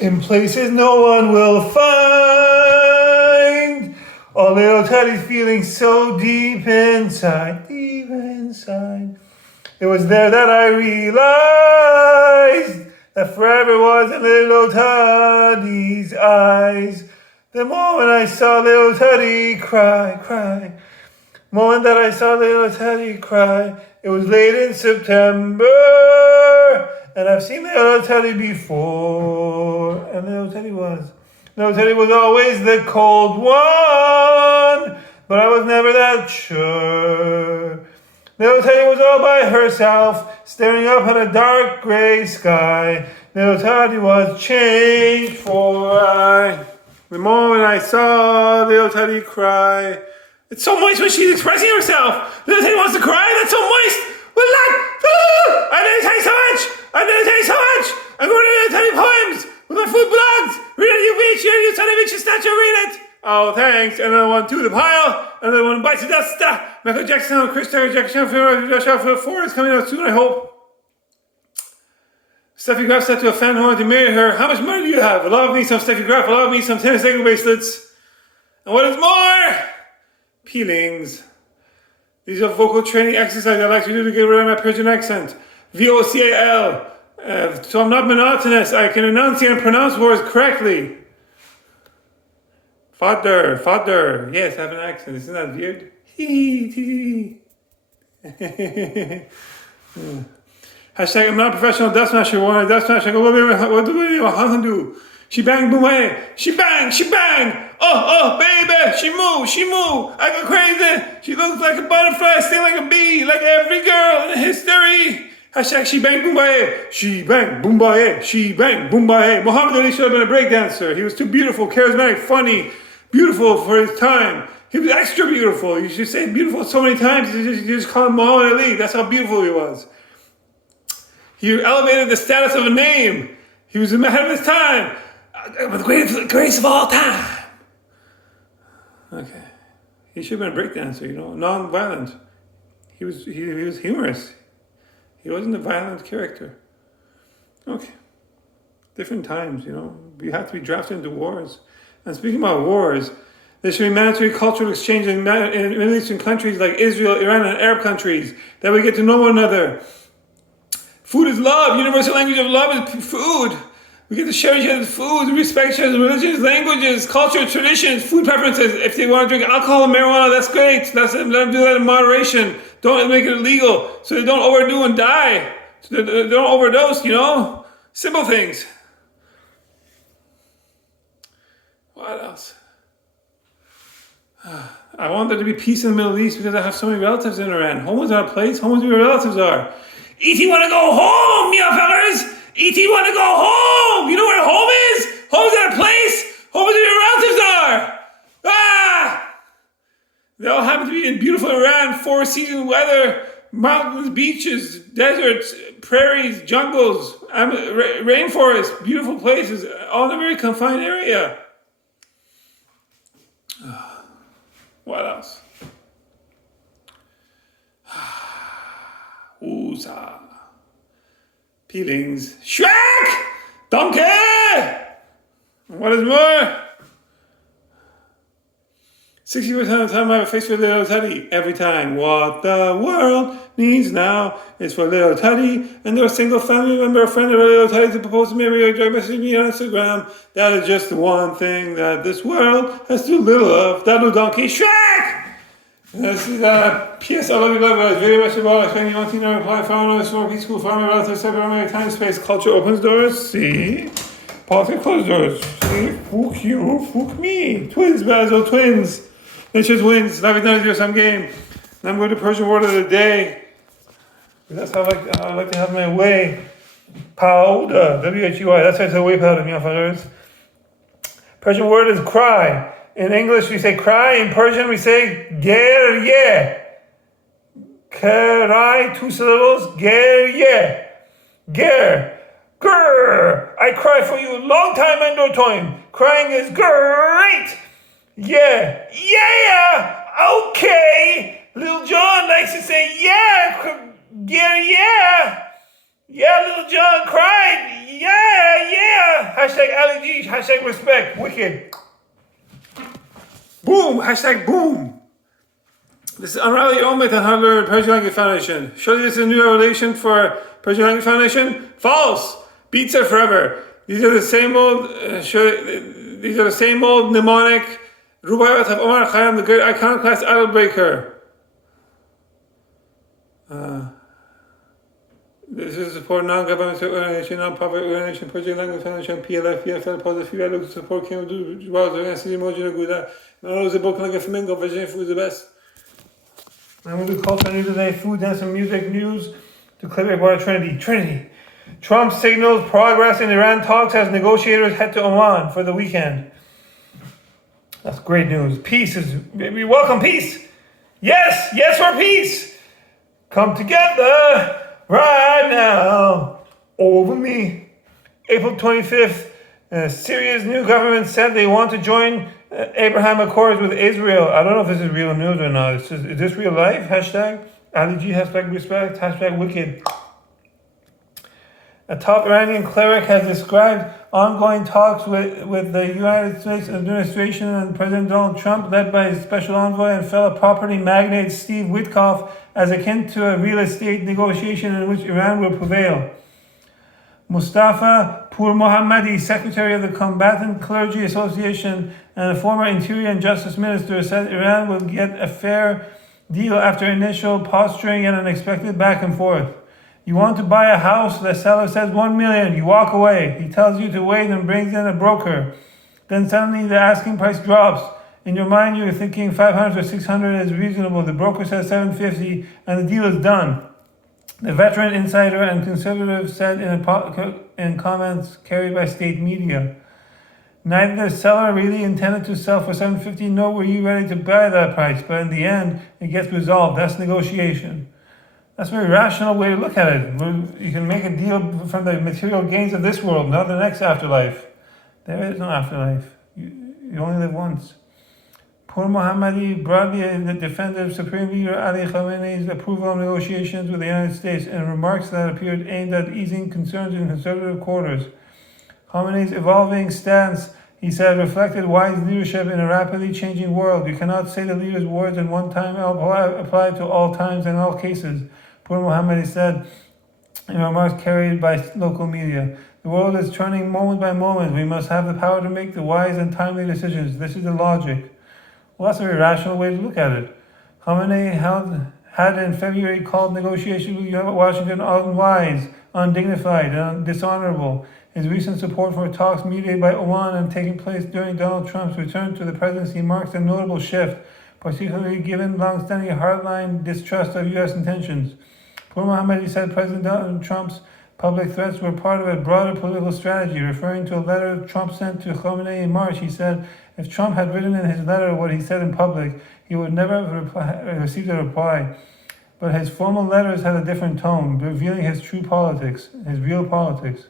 In places no one will find. Oh, little Teddy's feeling so deep inside, deep inside. It was there that I realized that forever was in little Teddy's eyes. The moment I saw little Teddy cry, cry. Moment that I saw little Teddy cry. It was late in September, and I've seen little Teddy before. And little Teddy was always the cold one, but I was never that sure. Little Teddy was all by herself, staring up at a dark gray sky. Little Teddy was changed for I. The moment I saw little Teddy cry. It's so moist when she's expressing herself. Little Teddy wants to cry. That's so moist. Well, I didn't tell you so much. I'm going to Little Teddy poems with my food blogs. Read it, you bitch. You son of a bitch. You snatcher, read it. Oh, thanks. Another one to the pile. Another one bites the dust. Michael Jackson, Chris Taylor, Jackson, Four is coming out soon, I hope. Steffi Graf said to a fan who wanted to marry her, how much money do you have? A lot of me some Steffi Graf, a lot of me some tennis ankle bracelets. And what is more? Peelings. These are vocal training exercises I like to do to get rid of my Persian accent. VOCAL. So I'm not monotonous. I can enunciate and pronounce words correctly. Father. Yes, I have an accent. Isn't that weird? Hashtag I'm not a professional death smasher. When I death smash, I go, what do we do? She bang, boom, hey. She bang. Oh, baby. She move. I go crazy. She looks like a butterfly, sting like a bee, like every girl in history. Hashtag she bang, boom, hey. She bang, boom, hey. She bang, boom, hey. Muhammad Ali should have been a breakdancer. He was too beautiful, charismatic, funny, beautiful for his time. He was extra beautiful. You should say beautiful so many times. You just call him Muhammad Ali. That's how beautiful he was. He elevated the status of a name. He was ahead of his time. With the greatest of all time. Okay. He should have been a breakdancer, non-violent. He was humorous. He wasn't a violent character. Okay. Different times, You have to be drafted into wars. And speaking about wars, there should be mandatory cultural exchange in Middle Eastern countries like Israel, Iran, and Arab countries, that we get to know one another. Food is love. Universal language of love is food. We get to share each other's food, respect each other's religions, languages, culture, traditions, food preferences. If they want to drink alcohol and marijuana, that's great. Let them do that in moderation. Don't make it illegal so they don't overdo and die. So they don't overdose, Simple things. What else? I want there to be peace in the Middle East because I have so many relatives in Iran. Home is not a place. Home is where your relatives are. E.T. want to go home, ya fellas. E.T. want to go home. You know where home is? Home's not a place. Home is where your relatives are. They all happen to be in beautiful Iran, four-season weather, mountains, beaches, deserts, prairies, jungles, rainforests, beautiful places, all in a very confined area. What else? Ooza. Peelings. Shrek! Donkey! What is more? 60% of the time I have a face for little Teddy. Every time. What the world needs now is for little Teddy and their single family member, a friend of little Teddy to propose to me or direct message me on Instagram. That is just the one thing that this world has too little of. That little donkey. Shrek! This is P.S. I love you, guys very much about explaining one thing, no reply, found a small peaceful farmer, relative, separate time, space, culture opens doors, see? Politics closes doors, see? Fuck you, fuck me. Twins, Basil, twins. Nature's wins, life is not a zero-sum game. And I'm going to Persian word of the day. That's how I like to have my way. Powder, W-H-E-Y, that's why it's a way powder, motherfuckers. Persian word is cry. In English, we say cry. In Persian, we say gerye. Cry, two syllables. Gerye. Ger. Grr. I cry for you. Long time and no time. Crying is great. Yeah. Okay. Little John likes to say yeah. Yeah. Yeah, Little John cried. Yeah. Hashtag aDele. Hashtag respect. Wicked. Boom. Hashtag boom. This is Unravel Your Own Myth on How to Learn Persian Language Foundation. Surely this is a new revelation for Persian Language Foundation? False. Beats are forever. These are the same old. These are the same old mnemonic rubayat of Omar Khayyam, the great iconoclast idol breaker. This is support non-government organization, non-profit organization, Persian Language Foundation, PLF, PFL, positive feedback, look to support came to Jawaz, the emoji, the Guda. No, it was a book like a flamingo, vegetarian food is the best. I'm going to do culture news today, food, dance, and music news to clear about Trinity. Trump signals progress in Iran talks as negotiators head to Oman for the weekend. That's great news. Peace is, we welcome peace. Yes for peace. Come together right now over me. April 25th, Syria's new government said they want to join Abraham Accords with Israel. I don't know if this is real news or not. Is this real life? Hashtag aDele, hashtag respect, hashtag wicked. A top Iranian cleric has described ongoing talks with the United States administration and President Donald Trump, led by his special envoy and fellow property magnate Steve Witkoff, as akin to a real estate negotiation in which Iran will prevail. Mustafa Mohammadi, secretary of the Combatant Clergy Association and a former Interior and Justice Minister, said Iran will get a fair deal after initial posturing and unexpected back and forth. You want to buy a house, the seller says 1 million, you walk away. He tells you to wait and brings in a broker. Then suddenly the asking price drops. In your mind you're thinking 500 or 600 is reasonable. The broker says 750 and the deal is done. The veteran insider and conservative said in comments carried by state media. Neither the seller really intended to sell for 750 nor were you ready to buy that price, but in the end it gets resolved. That's negotiation. That's a very rational way to look at it. You can make a deal from the material gains of this world, not the next afterlife. There is no afterlife. You only live once. Pur Mohammadi broadly defended Supreme Leader Ali Khamenei's approval of negotiations with the United States in remarks that appeared aimed at easing concerns in conservative quarters. Khamenei's evolving stance, he said, reflected wise leadership in a rapidly changing world. You cannot say the leader's words in one time apply to all times and all cases. Pur Mohammadi said in remarks carried by local media. The world is turning moment by moment. We must have the power to make the wise and timely decisions. This is the logic. Well, that's a very rational way to look at it. Khamenei had in February called negotiations with Washington unwise, undignified, and dishonorable. His recent support for talks mediated by Oman and taking place during Donald Trump's return to the presidency marks a notable shift, particularly given long-standing hardline distrust of U.S. intentions. Pur Mohammadi said President Donald Trump's public threats were part of a broader political strategy. Referring to a letter Trump sent to Khamenei in March, he said, if Trump had written in his letter what he said in public, he would never have received a reply. But his formal letters had a different tone, revealing his true politics, his real politics.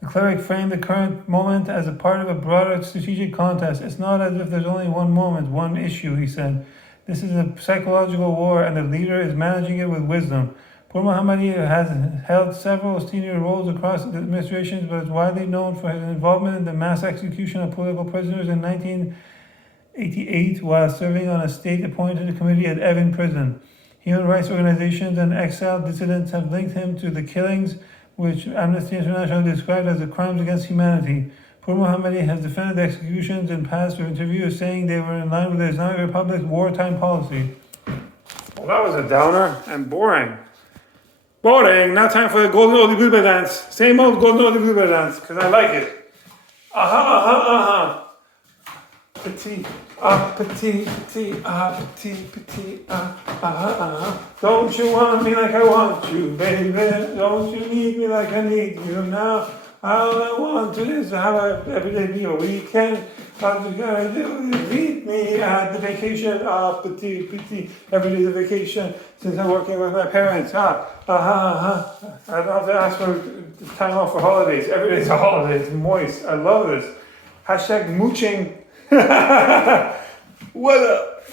The cleric framed the current moment as a part of a broader strategic contest. It's not as if there's only one moment, one issue, he said. This is a psychological war and the leader is managing it with wisdom. Pur Mohammadi has held several senior roles across the administrations, but is widely known for his involvement in the mass execution of political prisoners in 1988 while serving on a state-appointed committee at Evin prison. Human rights organizations and exiled dissidents have linked him to the killings, which Amnesty International described as the crimes against humanity. Pur Mohammadi has defended the executions in past interviews, saying they were in line with the Islamic Republic's wartime policy. Well, that was a downer and boring. Boring. Now time for the Golden Oldie Bluebird dance. Same old Golden Oldie Bluebird dance, because I like it. Petit, petit, petit, Don't you want me like I want you, baby? Don't you need me like I need you now? All I want to is have a everyday be a weekend. All you gotta do is meet me at the vacation. Petit, every day's a vacation since I'm working with my parents. I don't have to ask for time off for holidays. Every day's a holiday. It's moist. I love this. Hashtag mooching. What up?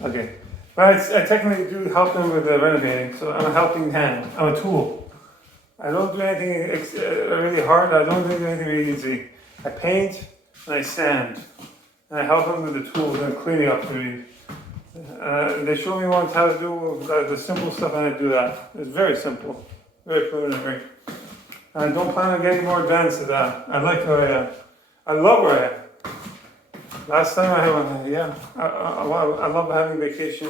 Okay. But I technically do help them with the renovating, so I'm a helping hand. I'm a tool. I don't do anything really hard. I don't do anything really easy. I paint and I sand. And I help them with the tools and cleaning up for me. They show me once how to do the simple stuff and I do that. It's very simple. Very preliminary. And I don't plan on getting more advanced than that. I like where I am. I love where I am. Last time I had I love having vacation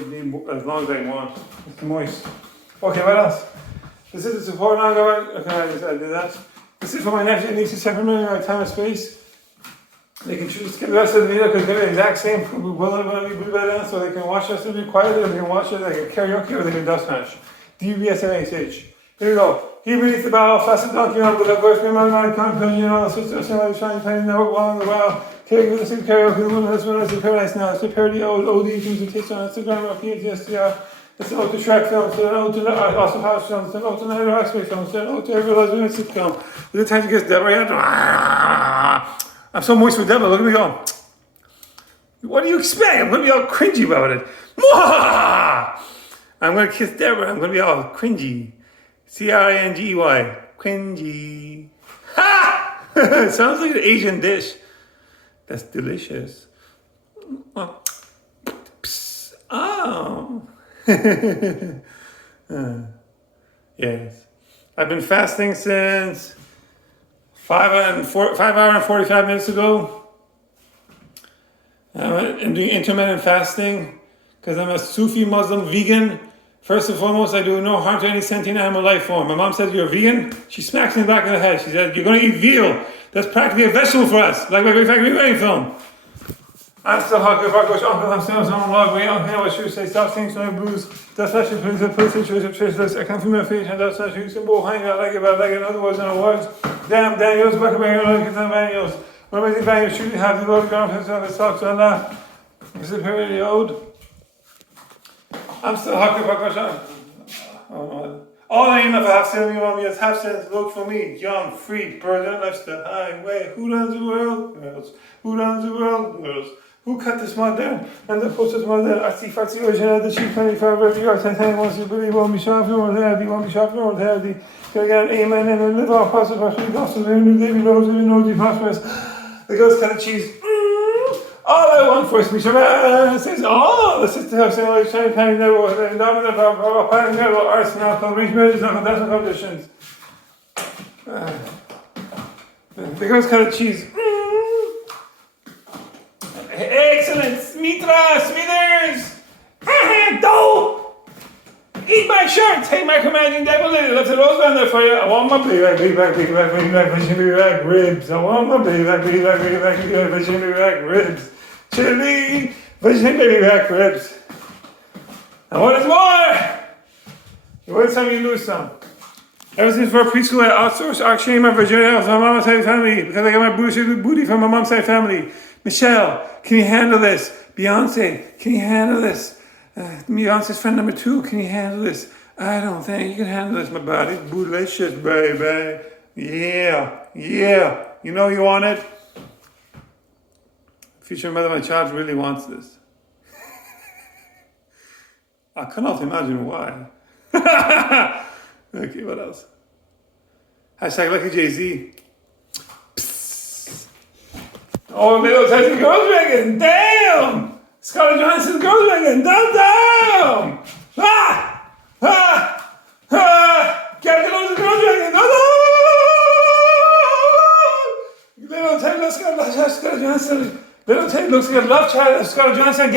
as long as I want. It's moist. Okay, what else? This is the support on okay, I did that. This is for my nephew and niece separately my time and space. They can choose to skip the rest of the video because they're the exact same. So they can watch us and be quiet, or they can watch it, they can karaoke, or they can dust match. DUBSMHH. Here we go. He beneath the bow, fast donkey on with a voice, my mind, can't you know, sister, shine, tiny, never long the while. Karaoke, the same karaoke, the woman that's one, paradise now. It's a parody old OD things and taste on Instagram, or PTSD. It's an ode to Shrek films, it's an ode to Awesome House films, it's an ode to Night of X-Ray films, it's an ode to every lesbian sitcom. There's a time to get Deborah. I'm so moist with Deborah, look at me go. What do you expect? I'm going to be all cringy about it. I'm going to kiss Deborah, I'm going to be all cringy. C-R-I-N-G-E-Y. Cringy. Ha! It sounds like an Asian dish. That's delicious. Oh. Oh. Yes. I've been fasting since 5 hours and 45 minutes ago. I'm doing intermittent fasting because I'm a Sufi Muslim vegan. First and foremost, I do no harm to any sentient animal life form. My mom said, you're a vegan? She smacks me in the back of the head. She said, you're going to eat veal. That's practically a vegetable for us, like my Great Factory Wedding film. I'm still hot, if I go, Uncle, I'm still on log, wait, Uncle, what should say? Stop singing so many blues. That's actually police situation of traceless. I can't feel my face, and that's actually symbol hanging out like it, but like in other words, in other words. Damn, Daniels, back away, like it's Daniels. What am I banging? Shooting half the load, ground, himself, his socks, and that. Is it really old? I'm still hot, if I go, all I ain't enough half cent, you want me as half cents, look for me, young, free, bird, and left the highway. Who runs the world? Girls. Who runs the world? Girls. Who cut this mod down? And the posters mod down. I see Foxy original, the cheap penny for every year. 10 once you believe won't be sharp, nor there, won't be sharp, nor there. Gonna get an amen and a little off process for three gospel, and new David Rose, and no the prosperous. The ghost cut of cheese. All I want for is me, says, oh, the sister have similar shiny penny, never, and now with the planning level arts now called range marriages, not contestant competitions. The ghost cut of cheese. Excellent, Mitra, Smithers! Dough! Eat my shirt! Hey, micromanaging devil lady, left the rose down there for you. I want my big back, ribs. I want my big back, ribs. Chili, baby back ribs. And what is more? You win some, you lose some. Ever since for preschool, I outsourced auctioning my virginity from my mom's side family because I got my booty from my mom's side family. Michelle, can you handle this? Beyonce, can you handle this? Beyonce's friend number 2, can you handle this? I don't think you can handle this, my body. Bootylicious, baby. Yeah. You know you want it? Future mother of my child really wants this. I cannot imagine why. Okay, what else? Hashtag Lucky Jay-Z. Oh, little Texas girls drinking. Damn! Scarlett Johansson's girls drinking. Damn! Captain Johnson girls drinking. Little Texas looks like Scarlett Johansson. Little Texas looks like a love child of Scarlett Johansson.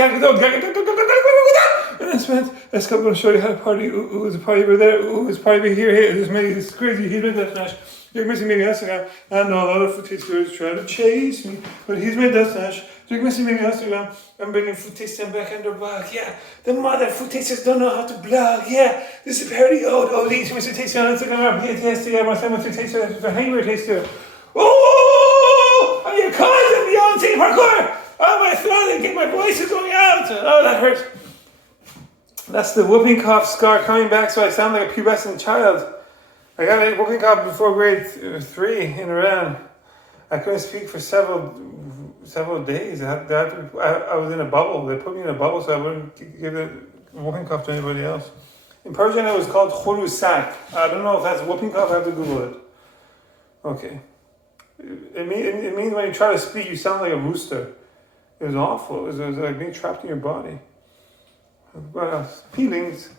And then Spence, let's go show you how to party. Ooh, was a party over there. Ooh, was a party over here. Hey, this is crazy. He's made that smash. You're missing maybe Instagram. And all the other food tasters trying to chase me. But he's made that smash. You're missing maybe Instagram. I'm bringing food tasting back in their blog. Yeah, the mother food tasters don't know how to blog. Yeah, this is a parody. Oh, these Mr. Tasty on Instagram. PTSD. My son with food taster. The hangry taster. Oh, I'm your cousin, Beyonce parkour. Oh, my throat, get my voice is going out. Oh, that hurts. That's the whooping cough scar coming back, so I sound like a pubescent child. I got a whooping cough before grade 3 in Iran. I couldn't speak for several days. I was in a bubble. They put me in a bubble so I wouldn't give the whooping cough to anybody else. In Persian, it was called khorusak. I don't know if that's whooping cough. I have to Google it. Okay. It means when you try to speak, you sound like a rooster. It was awful. It was like being trapped in your body. What else? Peelings.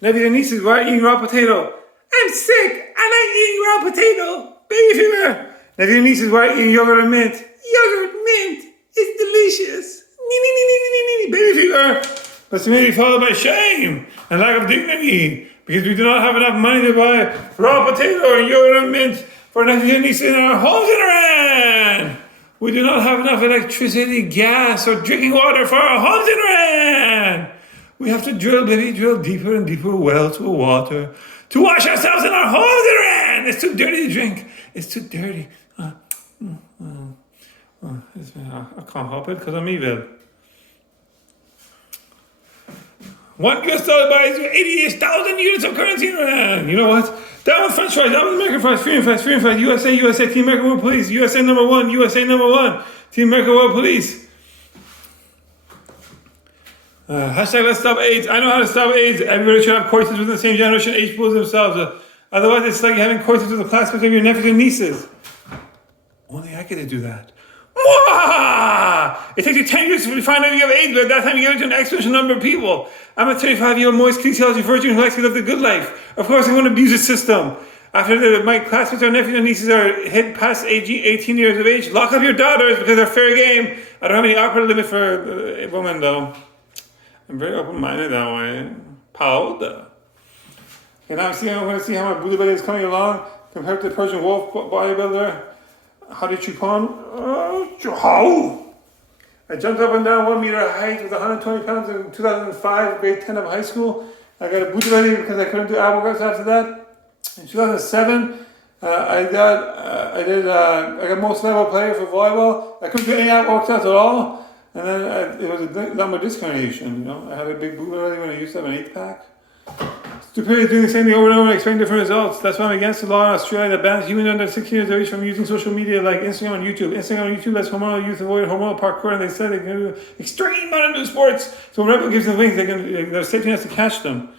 Nephews and nieces, why are you eating raw potato? I'm sick. I like eating raw potato. Baby fever. Nephews and nieces, why are you eating yogurt and mint? Yogurt, mint. It's delicious. Baby fever. That's immediately followed by shame and lack of dignity because we do not have enough money to buy raw potato and yogurt and mint for nephews and nieces in our homes in Iran. We do not have enough electricity, gas, or drinking water for our homes in Iran. We have to drill deeper and deeper wells with water to wash ourselves in our homes in Iran. It's too dirty to drink. It's too dirty. I can't help it because I'm evil. One US dollar buys 88,000 units of currency in Iran. You know what? Down with French fries, down with American fries, freedom fries, USA, Team America World Police, USA number one, Team America World Police. Hashtag let's stop AIDS. I know how to stop AIDS. Everybody should have coitus within the same generation, age pools themselves. Otherwise, it's like having coitus with the classmates of your nephews and nieces. Only I get to do that. Mwah! It takes you 10 years to find out you have AIDS, but at that time you give it to an exponential number of people. I'm a 35-year-old moist kinesiology virgin who likes to live the good life. Of course, I want to abuse the system. After my classmates or nephews and nieces are hit past age 18 years of age, lock up your daughters because they're fair game. I don't have any upper limit for a woman, though. I'm very open-minded that way. Powder. And now I'm going to see how my booty belly is coming along compared to the Persian wolf bodybuilder. How did you pon? How? I jumped up and down 1 meter height with 120 pounds in 2005, grade 10 of high school. I got a booty belly because I couldn't do ab workouts after that. In 2007, I got most level player for volleyball. I couldn't do any ab workouts at all. And then it was a lumbar disc herniation, you know. I had a big booty belly when I used to have an 8-pack. Stupidity doing the same thing over and over and expecting different results. That's why I'm against the law in Australia that bans humans under 16 years of age from using social media like Instagram and YouTube. Instagram and YouTube lets hormonal youth avoid hormonal parkour, and they said they can do extreme amount of new sports. So when Red Bull gives them wings, there's safety nets to catch them.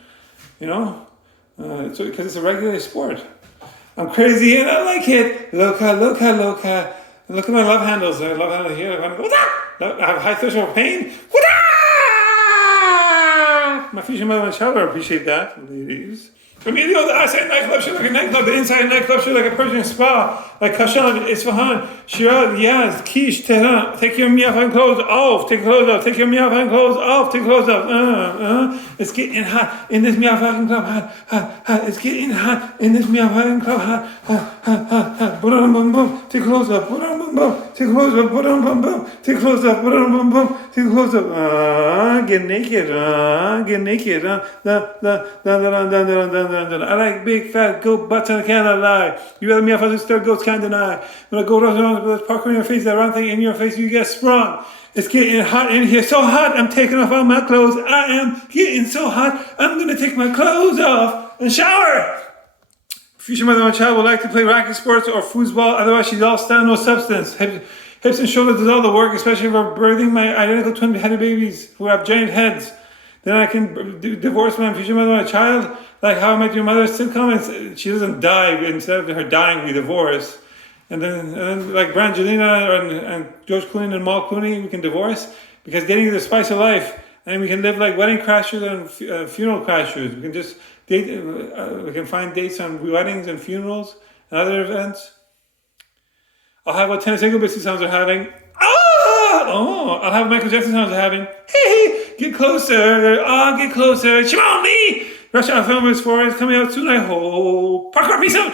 You know? Because it's a regulated sport. I'm crazy and I like it. Loca. Look at my love handles. I love handle here. I have high threshold pain. My future mother and child will appreciate that, ladies. Emilio, the outside nightclub should like a nightclub. The inside nightclub should like a Persian spa. Like Kashan, Isfahan, Shiraz, Yaz, Kish, Tehran. Take your miafan clothes off. Take clothes off. Take your miafan clothes off. Take clothes off. It's getting hot in this miafan club. Hot. It's getting hot in this miafan club. Hot. Boom, boom, boom. Take clothes off. Boom, boom, boom. Take clothes off. Boom, boom, boom. Take clothes off. Boom, boom, boom. Take clothes off. Get naked. Get naked. I like big fat goat butts and I cannot lie. You rather me off as still goats can't deny. When I go around with parkour in your face, that round thing in your face, you get sprung. It's getting hot in here, so hot, I'm taking off all my clothes. I am getting so hot, I'm gonna take my clothes off and shower. Future mother and child would like to play racket sports or foosball, otherwise she's all stand, no substance. Hips and shoulders does all the work, especially for birthing my identical twin-headed babies who have giant heads. Then I can divorce my future mother and child, like How I Met Your Mother sitcom, and she doesn't die. Instead of her dying, we divorce. And then like Brangelina and George Clooney and Mal Clooney, we can divorce because getting the spice of life, and we can live like wedding crashers and funeral crashers. We can just date. We can find dates on weddings and funerals and other events. I'll have what Tennessee Biscuit sounds are having. I'll have Michael Jackson sounds are having. Hey, get closer. Get closer. Shimon Lee. Rush Hour Film is coming out soon, I hope. Parkour, peace out.